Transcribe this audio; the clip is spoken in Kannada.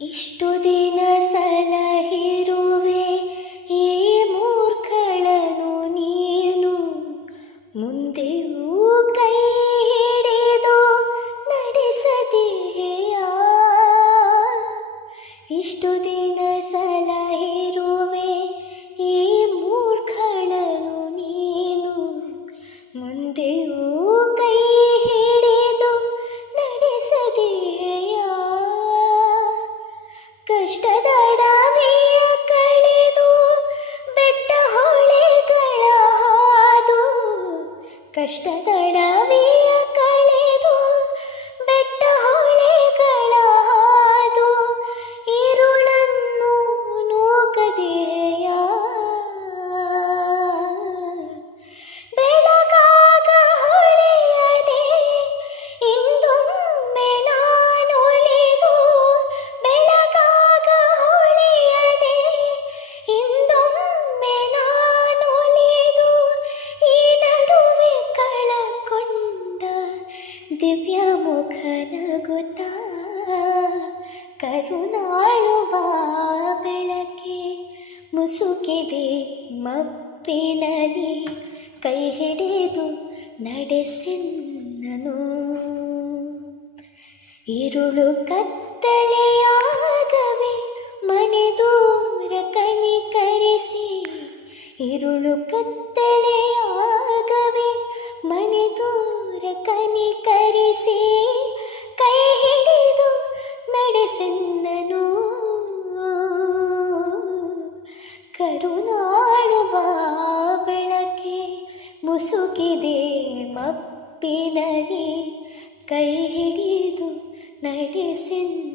ಇಷ್ಟು ದಿನ ಸಲಹಿರುವೆ ಈ ಮೂರ್ಖಳನು ನೀನು, ಮುಂದೆಯೂ ಕೈ ಹಿಡಿದು ನಡೆಸದೆಯಾ. ಇಷ್ಟು ದಿನ ಸಲಹಿರುವೆ ಈ ಮೂರ್ಖಳನು ನೀನು, ಮುಂದೆಯೂ ಕೈ ಹಿಡಿದು ನಡೆಸದೆಯಾ. ಕಷ್ಟದ ಡಾವಿಯ ಕಳೆದು ಬೆಟ್ಟ ಹೊಳೆಗಳ ಹಾದು, ಕಷ್ಟದ ಡಾವಿಯ ಕಳೆದು ಬೆಟ್ಟ ಹೊಳೆಗಳ ಹಾದು, ഇരുಳನ್ನು ನೂಕದೆಯಾ. ಬೆಳಗಾಗ ಹೊಳೆಯದೆ ಇಂದೊಮ್ಮೆ ನಾನೊಲಿದು, ಬೆಳಗಾಗ ಹೊಳೆಯದೆ ಇಂದೊಮ್ಮೆ ನಾನೊಲಿದು, ಈ ನಡುವೆ ಕಳಕೊಂಡ ದಿವ್ಯ ಮುಖ ನಗುತ್ತಾ ಕರುಣಾಳುವ ಬೆಳಕೆ ಮುಸುಕಿದೆ ಮಪ್ಪಿನಲ್ಲಿ, ಕೈ ಹಿಡಿದು ನಡೆಸೆನ್ನನು. ഇരുಳು ಕತ್ತಲೆಯಾಗವೆ ಮನೆ ದೂರ ಕನಿಕರಿಸಿ, ഇരുಳು ಕತ್ತಲೆಯಾಗವೆ ಮನೆ ದೂರ ಕನಿಕರಿಸಿ, ಕೈ ಹಿಡಿದು ನಡೆಸೆನ್ನನು. ಕರುಣಾಳುವ ಬೆಳಕೆ ಮುಸುಕಿದೆ ಮಪ್ಪಿನಲ್ಲಿ, ಕೈ ಹಿಡಿದು ನಡೆಸೆನ್ನನು.